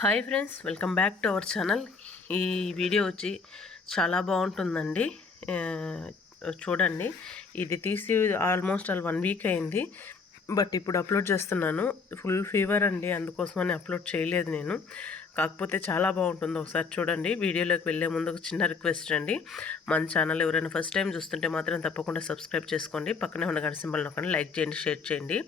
Hi friends welcome back to our channel. ఈ video వచ్చి చాలా బాగుంటుందండి. చూడండి ఇది తీసి ఆల్మోస్ట్ ఆల్ వన్ వీక్ అయింది. బట్ ఇప్పుడు అప్లోడ్ చేస్తున్నాను. ఫుల్ ఫీవర్ అండి అందుకోసమని అప్లోడ్ చేయలేదు నేను. కాకపోతే చాలా బాగుంటుంది ఒకసారి చూడండి. వీడియోలోకి వెళ్ళే ముందు ఒక చిన్న రిక్వెస్ట్ అండి. మన ఛానల్ ఎవరైనా ఫస్ట్ టైం చూస్తుంటే మాత్రం తప్పకుండా సబ్స్క్రైబ్ చేసుకోండి. పక్కనే ఉన్న గంట సింబల్ నొక్కండి లైక్ చేయండి షేర్ చేయండి.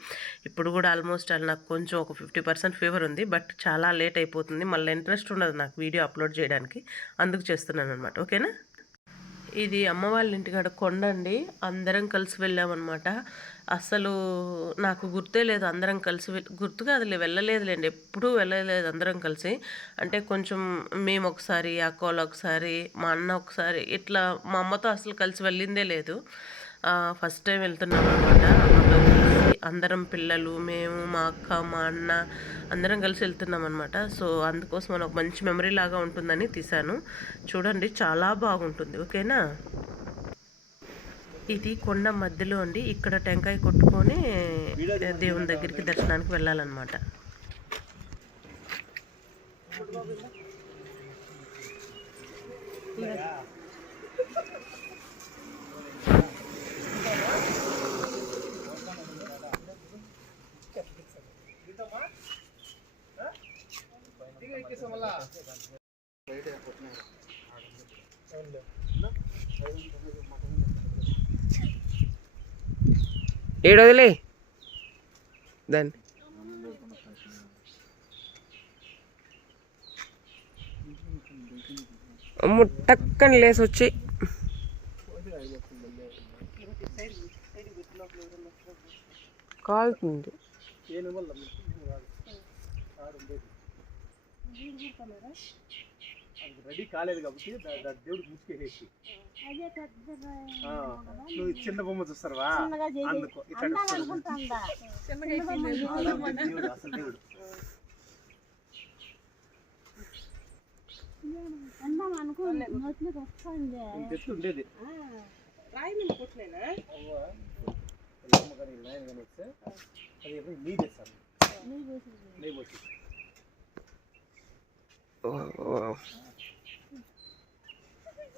ఇప్పుడు కూడా ఆల్మోస్ట్ అలా నాకు కొంచెం ఒక ఫిఫ్టీ పర్సెంట్ ఫీవర్ ఉంది. బట్ చాలా లేట్ అయిపోతుంది. మళ్ళీ ఇంట్రెస్ట్ ఉండదు నాకు వీడియో అప్లోడ్ చేయడానికి. అందుకు చేస్తున్నాను అనమాట ఓకేనా? ఇది అమ్మ వాళ్ళ ఇంటికాడ కొండ అండి. అందరం కలిసి వెళ్ళామన్నమాట. అసలు నాకు గుర్తే లేదు అందరం కలిసి గుర్తు కాదులే వెళ్ళలేదులేండి. ఎప్పుడూ వెళ్ళలేదు అందరం కలిసి. అంటే కొంచెం మేము ఒకసారి అక్క వాళ్ళు ఒకసారి మా అన్న ఒకసారి ఇట్లా మా అమ్మతో అసలు కలిసి వెళ్ళిందే లేదు. ఫస్ట్ టైం వెళ్తున్నాం అనమాట అమ్మతో కలిసి అందరం పిల్లలు మేము మా అక్క మా అన్న అందరం కలిసి వెళ్తున్నాం అనమాట సో అందుకోసం మనకు మంచి మెమరీ లాగా ఉంటుందని తీశాను. చూడండి చాలా బాగుంటుంది. ఓకేనా? ఇది కొండ మధ్యలో అండి. ఇక్కడ టెంకాయ కొట్టుకొని దేవుని దగ్గరికి దర్శనానికి వెళ్ళాలన్నమాట. ఏడు వదిలే దాన్ని. అమ్ము టక్కని లేసి వచ్చి. కాలుతుంది. రెడీ కాలేదు కాబట్టి దేవుడు ముసుకేసేసి. ఆ, నువ్వు చిన్న బొమ్మ చూస్తావా అందుకో ఇక్కడ అసలు దేవుడు. ఉండేది అమ్మగారు వస్తే అది ఎప్పుడు నీ చేస్తాను. పోసి. ఆ, మంచి అన్నం వస్తుంది నీకు నీళ్ళు తాగిద్దా దేవునికి ఎట్లా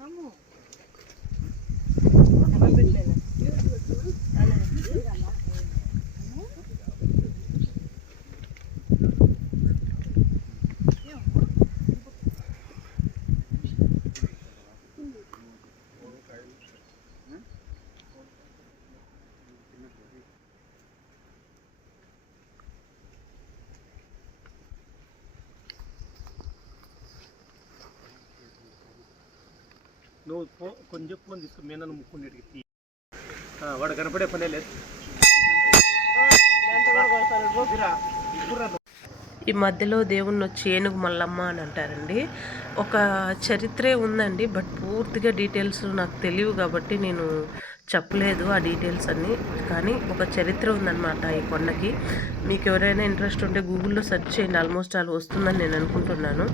నువ్వు కొంచెం ఫోన్ తీసుకుని మీద ముక్కుండేటికి వాడు కనపడే పనే లేదు. ఈ మధ్యలో దేవుణ్ణి వచ్చి ఏనుగు మల్లమ్మ అని అంటారండి. ఒక చరిత్రే ఉందండి బట్ పూర్తిగా డీటెయిల్స్ నాకు తెలియవు కాబట్టి నేను చెప్పలేదు ఆ డీటెయిల్స్ అన్నీ. కానీ ఒక చరిత్ర ఉందన్నమాట ఈ కొండకి. మీకు ఎవరైనా ఇంట్రెస్ట్ ఉంటే గూగుల్లో సెర్చ్ చేయండి. ఆల్మోస్ట్ అలా వస్తుందని నేను అనుకుంటున్నాను.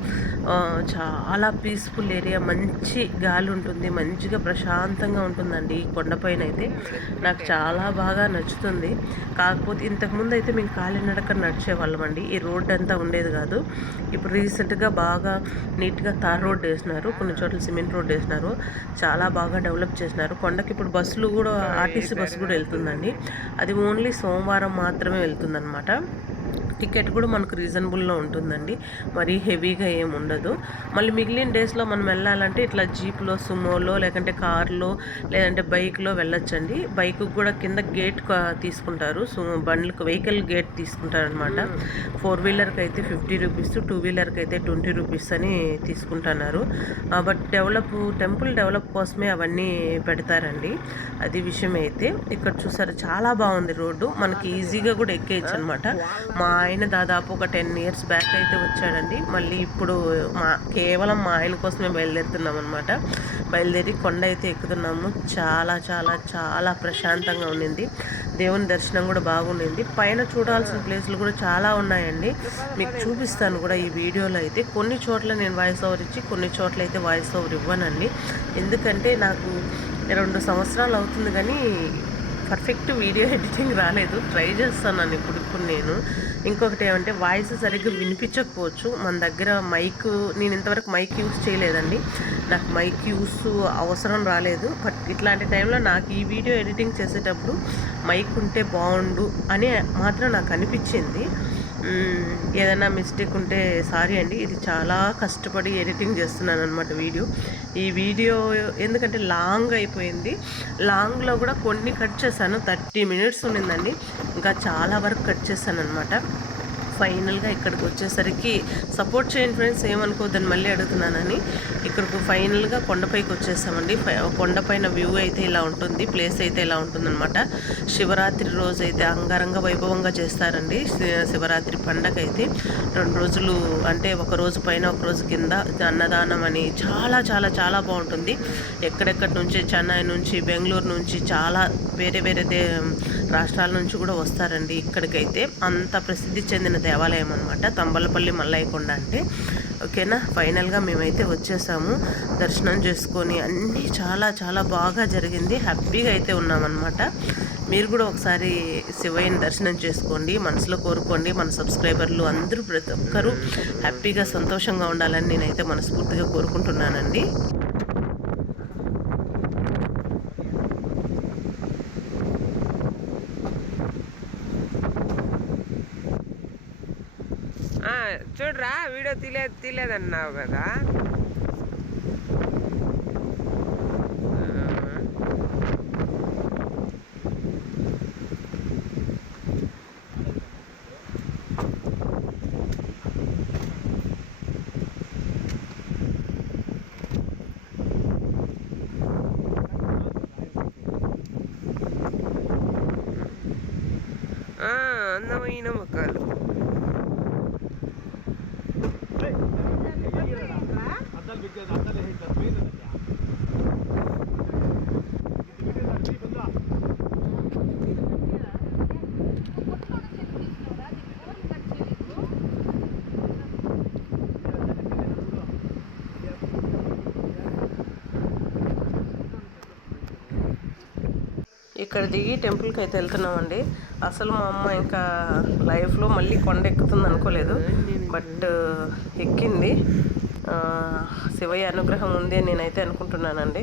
చాలా పీస్ఫుల్ ఏరియా. మంచి గాలి ఉంటుంది. మంచిగా ప్రశాంతంగా ఉంటుందండి ఈ కొండపైన అయితే నాకు చాలా బాగా నచ్చుతుంది. కాకపోతే ఇంతకుముందు అయితే మేము కాలినడక నడిచేవాళ్ళం అండి. ఈ రోడ్ అంతా ఉండేది కాదు. ఇప్పుడు రీసెంట్గా బాగా నీట్గా తార్ రోడ్ వేసినారు. కొన్ని చోట్ల సిమెంట్ రోడ్ వేసినారు. చాలా బాగా డెవలప్ చేసినారు. కొండకి ఇప్పుడు బస్సులు కూడా ఆర్టీసీ బస్సు కూడా వెళ్తుందండి. అది ఓన్లీ సోమవారం మాత్రమే వెళ్తుందన్నమాట. టికెట్ కూడా మనకు రీజనబుల్లో ఉంటుందండి. మరీ హెవీగా ఏమి ఉండదు. మళ్ళీ మిగిలిన డేస్లో మనం వెళ్ళాలంటే ఇట్లా జీప్లో సుమోలో లేకంటే కార్లో లేదంటే బైక్లో వెళ్ళొచ్చండి. బైక్ కూడా కింద గేట్ తీసుకుంటారు. సో బండ్లకు వెహికల్ గేట్ తీసుకుంటారనమాట. ఫోర్ వీలర్కి అయితే ఫిఫ్టీ రూపీస్ టూ వీలర్కి అయితే ట్వంటీ రూపీస్ అని తీసుకుంటున్నారు. బట్ డెవలప్ టెంపుల్ డెవలప్ కోసమే అవన్నీ పెడతారండి. అది విషయం అయితే ఇక్కడ చూసారు చాలా బాగుంది రోడ్డు. మనకి ఈజీగా కూడా ఎక్కేయచ్చు అనమాట మా ఆయన దాదాపు ఒక టెన్ ఇయర్స్ బ్యాక్ అయితే వచ్చాడండి. మళ్ళీ ఇప్పుడు మా కేవలం మా ఆయన కోసమే బయలుదేరుతున్నాం అనమాట బయలుదేరి కొండ అయితే ఎక్కుతున్నాము. చాలా చాలా చాలా ప్రశాంతంగా ఉండింది. దేవుని దర్శనం కూడా బాగుండింది. పైన చూడాల్సిన ప్లేస్లు కూడా చాలా ఉన్నాయండి. మీకు చూపిస్తాను కూడా ఈ వీడియోలో అయితే. కొన్ని చోట్ల నేను వాయిస్ ఓవర్ ఇచ్చి కొన్ని చోట్ల అయితే వాయిస్ ఓవర్ ఇవ్వనండి. ఎందుకంటే నాకు రెండు సంవత్సరాలు అవుతుంది కానీ పర్ఫెక్ట్ వీడియో ఎడిటింగ్ రాలేదు. ట్రై చేస్తున్నాను ఇప్పుడు ఇప్పుడు నేను. ఇంకొకటి ఏమంటే వాయిస్ సరిగ్గా వినిపించకపోవచ్చు. మన దగ్గర మైక్ నేను ఇంతవరకు మైక్ యూస్ చేయలేదండి. నాకు మైక్ యూస్ అవసరం రాలేదు. బట్ ఇట్లాంటి టైంలో నాకు ఈ వీడియో ఎడిటింగ్ చేసేటప్పుడు మైక్ ఉంటే బాగుండు అని మాత్రం నాకు అనిపించింది. ఏదైనా మిస్టేక్ ఉంటే సారీ అండి. ఇది చాలా కష్టపడి ఎడిటింగ్ చేస్తున్నాను అనమాట వీడియో. ఈ వీడియో ఎందుకంటే లాంగ్ అయిపోయింది. లాంగ్లో కూడా కొన్ని కట్ చేశాను. థర్టీ మినిట్స్ ఉన్నిందండి. ఇంకా చాలా వరకు కట్ చేశాను అనమాట ఫైనల్గా ఇక్కడికి వచ్చేసరికి సపోర్ట్ చేయండి ఫ్రెండ్స్ ఏమనుకోవద్దని మళ్ళీ అడుగుతున్నానని. ఇక్కడికి ఫైనల్గా కొండపైకి వచ్చేసామండి. కొండపైన వ్యూ అయితే ఇలా ఉంటుంది ప్లేస్ అయితే ఇలా ఉంటుందన్నమాట. శివరాత్రి రోజు అయితే అంగరంగ వైభవంగా చేస్తారండి శివరాత్రి పండగ అయితే రెండు రోజులు అంటే ఒక రోజు పైన ఒక రోజు కింద అన్నదానం అని చాలా చాలా చాలా బాగుంటుంది. ఎక్కడెక్కడి నుంచి చెన్నై నుంచి బెంగళూరు నుంచి చాలా వేరే వేరే దే రాష్ట్రాల నుంచి కూడా వస్తారండి. ఇక్కడికైతే అంత ప్రసిద్ధి చెందిన దేవాలయం అనమాట తంబలపల్లి మల్లయ్యకొండ అంటే. ఓకేనా? ఫైనల్గా మేమైతే వచ్చేసాము. దర్శనం చేసుకొని అన్నీ చాలా చాలా బాగా జరిగింది. హ్యాపీగా అయితే ఉన్నామన్నమాట. మీరు కూడా ఒకసారి శివయ్యని దర్శనం చేసుకోండి. మనసులో కోరుకోండి. మన సబ్స్క్రైబర్లు అందరూ ప్రతి ఒక్కరూ హ్యాపీగా సంతోషంగా ఉండాలని నేనైతే మనస్ఫూర్తిగా కోరుకుంటున్నానండి ఆ, చూడరా వీడియో తీలేదు తీలేదన్నావు కదా? ఇక్కడ దిగి టెంపుల్కి అయితే వెళ్తున్నామండి. అసలు మా అమ్మ ఇంకా లైఫ్లో మళ్ళీ కొండ ఎక్కుతుంది అనుకోలేదు. బట్ ఎక్కింది. శివయ్య అనుగ్రహం ఉంది అని నేనైతే అనుకుంటున్నానండి.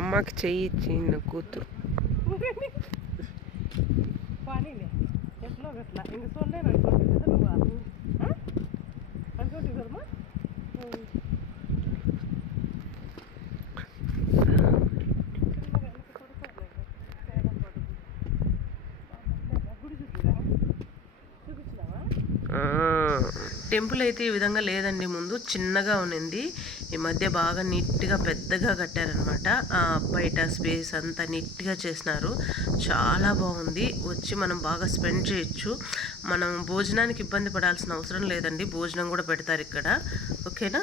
అమ్మకి చెయ్యి ఇచ్చింది కూతురు. ఎట్లో గట్లా ఇంక చూడలేను అనుకోండి కదా నువ్వు అనుకోండి కదమ్మా ఆ, టెంపుల్ అయితే ఈ విధంగా లేదండి. ముందు చిన్నగా ఉన్నింది. ఈ మధ్య బాగా నీట్గా పెద్దగా కట్టారనమాట బయట స్పేస్ అంతా నీట్గా చేసినారు. చాలా బాగుంది. వచ్చి మనం బాగా స్పెండ్ చేయొచ్చు. మనం భోజనానికి ఇబ్బంది పడాల్సిన అవసరం లేదండి. భోజనం కూడా పెడతారు ఇక్కడ. ఓకేనా?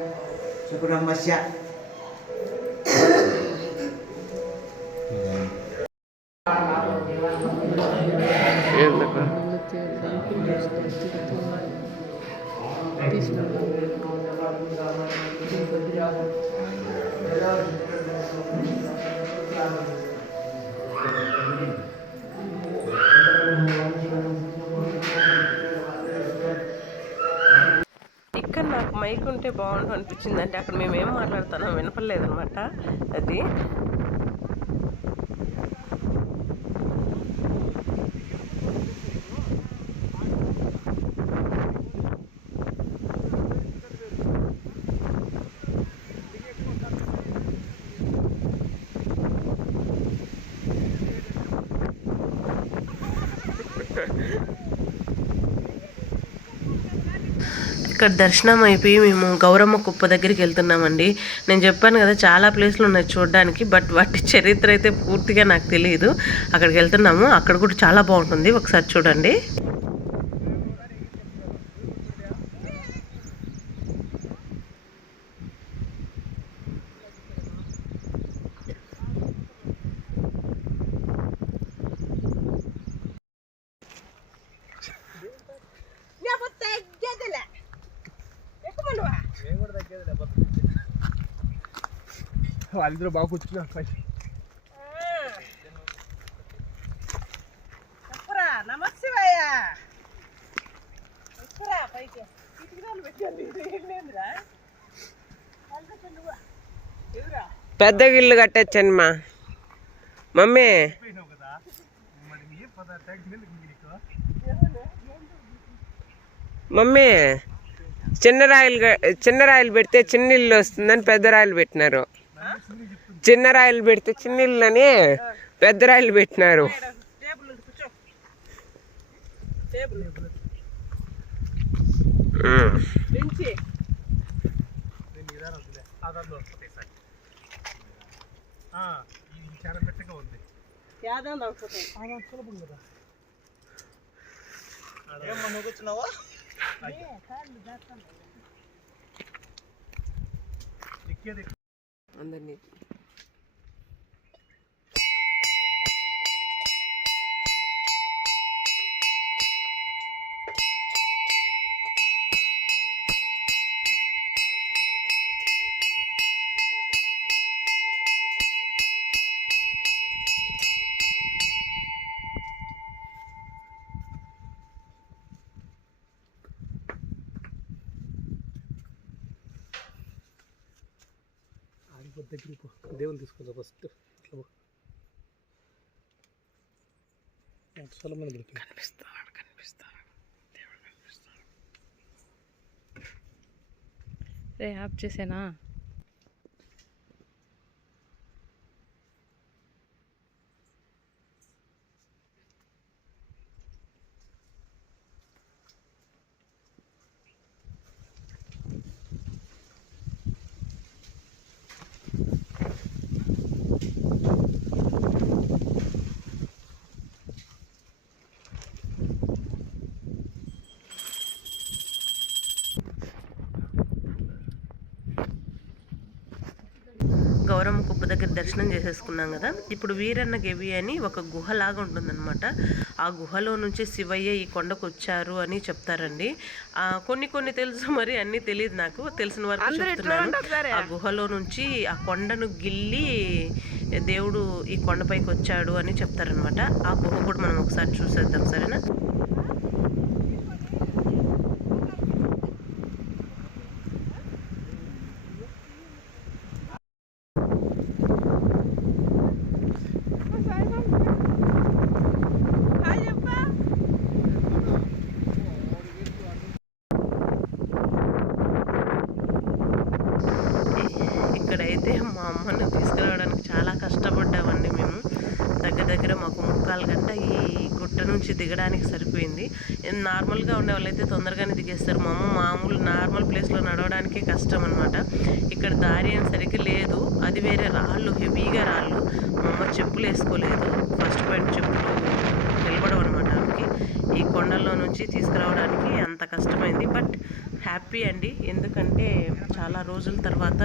Syukur masyar. ఉంటే బాగుండు అనిపించింది అంటే అక్కడ మేము ఏం మాట్లాడుతున్నాం వినపడలేదు అనమాట అది ఇక్కడ దర్శనం అయిపోయి మేము గౌరమ్మ కుప్ప దగ్గరికి వెళ్తున్నామండి. నేను చెప్పాను కదా చాలా ప్లేస్లు ఉన్నాయి చూడడానికి బట్ వాటి చరిత్ర అయితే పూర్తిగా నాకు తెలియదు అక్కడికి వెళ్తున్నాము. అక్కడ కూడా చాలా బాగుంటుంది. ఒకసారి చూడండి. వాళ్ళిద్దరూ బాగా కూర్చున్నా పైకి? పెద్ద ఇల్లు కట్టచ్చండి మా. మమ్మీ. మమ్మీ చిన్న రాయిలు చిన్న రాయిలు పెడితే చిన్న ఇల్లు వస్తుందని పెద్ద రాయిలు పెట్టినారు. చిన్న రాయిలు పెడితే చిన్న ఇల్లు అని పెద్ద రాయిలు పెట్టినారు ఉమ్. దగ్గరికి దేవుని తీసుకుంటా ఫస్ట్. ఇట్లా పో. చాలా మంది దొరికింది కనిపిస్తాడు కనిపిస్తాడు. రే ఆఫ్ చేసేనా? కుప్ప దగ్గర దర్శనం చేసేసుకున్నాం కదా. ఇప్పుడు వీరన్న గెవి అని ఒక గుహలాగా ఉంటుందన్నమాట. ఆ గుహలో నుంచి శివయ్య ఈ కొండకు వచ్చారు అని చెప్తారండి. ఆ కొన్ని కొన్ని తెలుసు మరి అన్ని తెలియదు నాకు. తెలిసిన వరకు చెప్తున్నాను. ఆ గుహలో నుంచి ఆ కొండను గిల్లి దేవుడు ఈ కొండపైకి వచ్చాడు అని చెప్తారనమాట ఆ గుహ కూడా మనం ఒకసారి చూసేద్దాం సరేనా ఇక్కడైతే మా అమ్మని తీసుకురావడానికి చాలా కష్టపడ్డామండి మేము దగ్గర దగ్గర మాకు ముక్కాలు గంట ఈ గుట్ట నుంచి దిగడానికి సరిపోయింది నార్మల్గా ఉండే వాళ్ళైతే తొందరగానే దిగేస్తారు మా అమ్మ మామూలు నార్మల్ ప్లేస్లో నడవడానికే కష్టం అనమాట ఇక్కడ దారి అని సరిగ్గా లేదు. అది వేరే రాళ్ళు హెవీగా రాళ్ళు. మా అమ్మ చెప్పులు వేసుకోలేదు. ఫస్ట్ పాయింట్ చెప్పులు నిలబడవు అనమాట ఆమెకి. ఈ కొండల్లో నుంచి తీసుకురావడానికి అంత కష్టమైంది. బట్ హ్యాపీ అండి. ఎందుకంటే చాలా రోజుల తర్వాత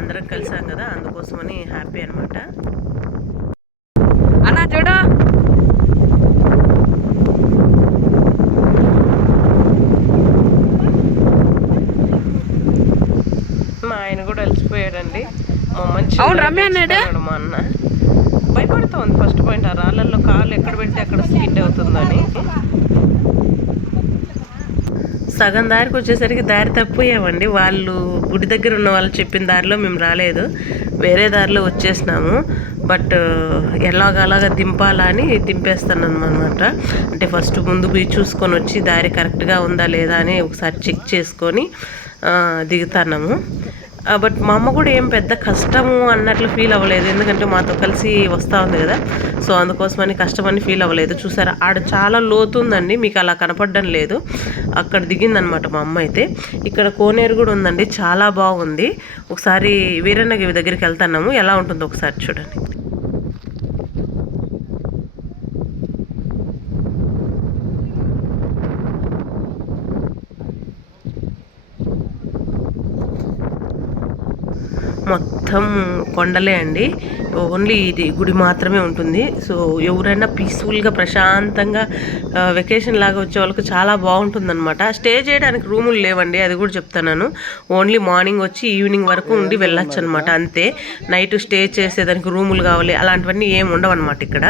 అందరం కలిసాం కదా. అందుకోసమని హ్యాపీ అనమాట అన్నా చూడ మా ఆయన కూడా అలసిపోయాడండి మా మంచి అవును, రమ్య అన్నాడు? మా అన్న. భయపడుతూ ఉంది ఫస్ట్ పాయింట్ ఆ రాళ్ళల్లో కాళ్ళు ఎక్కడ పెడితే అక్కడ స్కిడ్ అవుతుందని. సగం దారికి వచ్చేసరికి దారి తప్పిపోయామండి. వాళ్ళు గుడి దగ్గర ఉన్న వాళ్ళు చెప్పిన దారిలో మేము రాలేదు. వేరే దారిలో వచ్చేసినాము. బట్ ఎలాగలాగా దింపాలా అని దింపేస్తున్నాను అనమాట అంటే ఫస్ట్ ముందు పోయి చూసుకొని వచ్చి దారి కరెక్ట్గా ఉందా లేదా అని ఒకసారి చెక్ చేసుకొని దిగుతున్నాము. ఆ, బట్ మా అమ్మ కూడా ఏం పెద్ద కష్టము అన్నట్లు ఫీల్ అవ్వలేదు. ఎందుకంటే మాతో కలిసి వస్తూ ఉంది కదా. సో అందుకోసమని కష్టమని ఫీల్ అవ్వలేదు. చూసారా ఆడ చాలా లోతు ఉందండి మీకు అలా కనపడడం లేదు. అక్కడ దిగిందనమాట మా అమ్మ అయితే. ఇక్కడ కోనేరు కూడా ఉందండి. చాలా బాగుంది. ఒకసారి వీరన్నగిరి దగ్గరికి వెళ్తున్నాము. ఎలా ఉంటుందో ఒకసారి చూడండి. మొత్తం కొండలే అండి. ఓన్లీ ఇది గుడి మాత్రమే ఉంటుంది. సో ఎవరైనా పీస్ఫుల్గా ప్రశాంతంగా వెకేషన్ లాగా వచ్చే వాళ్ళకి చాలా బాగుంటుందన్నమాట. స్టే చేయడానికి రూములు లేవండి అది కూడా చెప్తున్నాను. ఓన్లీ మార్నింగ్ వచ్చి ఈవినింగ్ వరకు ఉండి వెళ్ళొచ్చు అనమాట అంతే. నైట్ స్టే చేసేదానికి రూములు కావాలి అలాంటివన్నీ ఏమి ఉండవు అనమాట ఇక్కడ.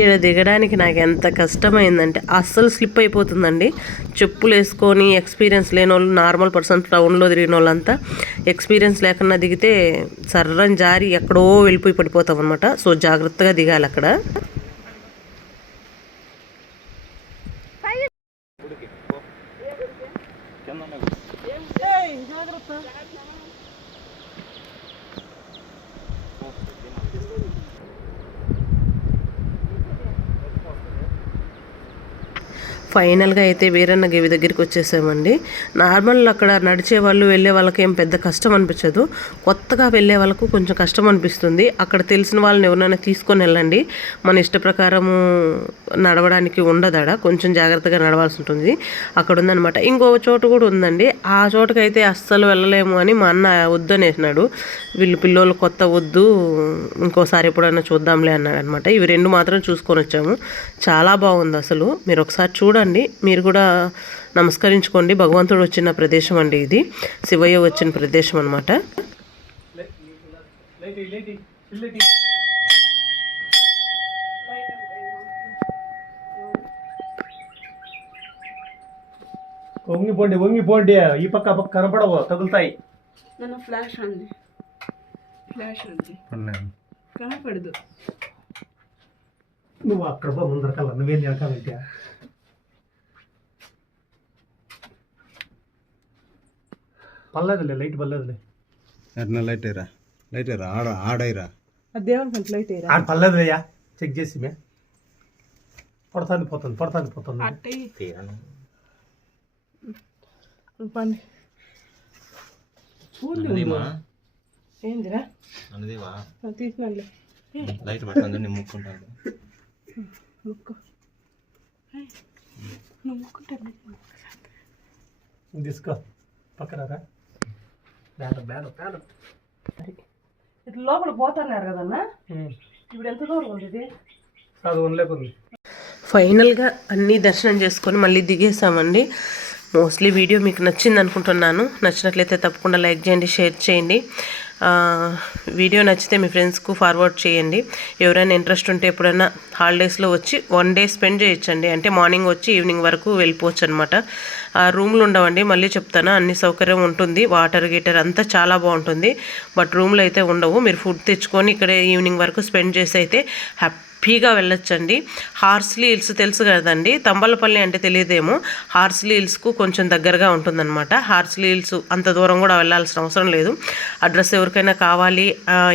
ఇక్కడ దిగడానికి నాకు ఎంత కష్టమైందంటే అస్సలు స్లిప్ అయిపోతుందండి. చెప్పులు వేసుకొని ఎక్స్పీరియన్స్ లేని వాళ్ళు నార్మల్ పర్సన్ టౌన్లో తిరిగిన వాళ్ళంతా ఎక్స్పీరియన్స్ లేకుండా దిగితే సర్రం జారి ఎక్కడో వెళ్ళిపోయి పడిపోతాం అనమాట సో జాగ్రత్తగా దిగాలి అక్కడ ఫైనల్గా అయితే వీరన్న గేవి దగ్గరికి వచ్చేసామండి. నార్మల్ అక్కడ నడిచే వాళ్ళు వెళ్ళే వాళ్ళకి ఏం పెద్ద కష్టం అనిపించదు. కొత్తగా వెళ్ళే వాళ్ళకు కొంచెం కష్టం అనిపిస్తుంది. అక్కడ తెలిసిన వాళ్ళని ఎవరైనా తీసుకొని వెళ్ళండి. మన ఇష్ట ప్రకారము నడవడానికి ఉండదాడ కొంచెం జాగ్రత్తగా నడవాల్సి ఉంటుంది. అక్కడ ఉందన్నమాట. ఇంకో చోటు కూడా ఉందండి. ఆ చోటుకైతే అస్సలు వెళ్ళలేము అని మా అన్న వద్దనేసినాడు వీళ్ళు పిల్లోళ్ళు కొత్త వద్దు ఇంకోసారి ఎప్పుడైనా చూద్దాంలే అన్నాడు అనమాట ఇవి రెండు మాత్రం చూసుకొని వచ్చాము. చాలా బాగుంది అసలు. మీరు ఒకసారి చూడండి. చూడండి మీరు కూడా నమస్కరించుకోండి. భగవంతుడు వచ్చిన ప్రదేశం అండి ఇది. శివయ్య వచ్చిన ప్రదేశం అనమాట వంగిపోండి వంగిపోండి. ఈ పక్క పక్క కనపడవు తగులుతాయి. నన్ను ఫ్లాష్ అండి. ఫ్లాష్ అండి. కనపడదు. నువ్వు అక్కడ ముందరకల్లా నువ్వేం వెనకాలంటే పర్లేదులే లైట్ పర్లేదులే. ఎట్నా లైట్ అయ్యరా లైట్ అయ్యరా ఆడ ఆడైరా దేవునికి లైట్ ఆడ పర్లేదులేయా చెక్ చేసి మే. పడుతుంది పోతుంది పడుతుంది పోతుంది. పని. ఏందిరా? అన్నదివా తీసినాలే లైట్ పడుతుంది నేను ముక్కుంటాను. ముక్కు. నువ్వు ముక్కుంటే తీసుకో. పక్కన ఇట్లా లోపల పోతున్నారు కదన్నా? ఇప్పుడు ఎంత దూరం ఉంది ఇది? అది ఉండలేకుంది ఫైనల్గా అన్నీ దర్శనం చేసుకొని మళ్ళీ దిగేసామండి. మోస్ట్లీ వీడియో మీకు నచ్చింది అనుకుంటున్నాను నచ్చినట్లయితే తప్పకుండా లైక్ చేయండి షేర్ చేయండి. వీడియో నచ్చితే మీ ఫ్రెండ్స్కు ఫార్వర్డ్ చేయండి. ఎవరైనా ఇంట్రెస్ట్ ఉంటే ఎప్పుడైనా హాలిడేస్లో వచ్చి వన్ డే స్పెండ్ చేయొచ్చండి. అంటే మార్నింగ్ వచ్చి ఈవినింగ్ వరకు వెళ్ళిపోవచ్చు అనమాట రూమ్లు ఉండవండి. మళ్ళీ చెప్తాను అన్ని సౌకర్యం ఉంటుంది. వాటర్ గీటర్ అంతా చాలా బాగుంటుంది. బట్ రూమ్లు అయితే ఉండవు. మీరు ఫుడ్ తెచ్చుకొని ఇక్కడే ఈవినింగ్ వరకు స్పెండ్ చేసి అయితే హ్యాపీ హ్యాపీగా వెళ్ళొచ్చండి. హార్స్లీ హిల్స్ తెలుసు కదండి. తంబలపల్లి అంటే తెలియదేమో. హార్స్లీ హిల్స్కు కొంచెం దగ్గరగా ఉంటుందన్నమాట. హార్స్లీ హిల్స్ అంత దూరం కూడా వెళ్ళాల్సిన అవసరం లేదు. అడ్రస్ ఎవరికైనా కావాలి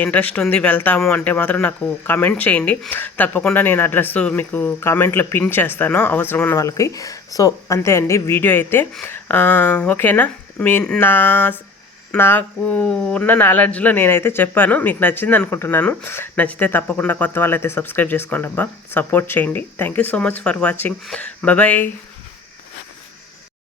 ఇంట్రెస్ట్ ఉంది వెళ్తాము అంటే మాత్రం నాకు కామెంట్ చేయండి. తప్పకుండా నేను అడ్రస్ మీకు కామెంట్లో పిన్ చేస్తాను అవసరం ఉన్న వాళ్ళకి. సో అంతే అండి. వీడియో అయితే ఓకేనా? మీ నా నాకు ఉన్న నాలెడ్జ్లో నేనైతే చెప్పాను. మీకు నచ్చింది అనుకుంటున్నాను. నచ్చితే తప్పకుండా కొత్త వాళ్ళైతే సబ్స్క్రైబ్ చేసుకోండి అబ్బా. సపోర్ట్ చేయండి. Thank you so much for watching bye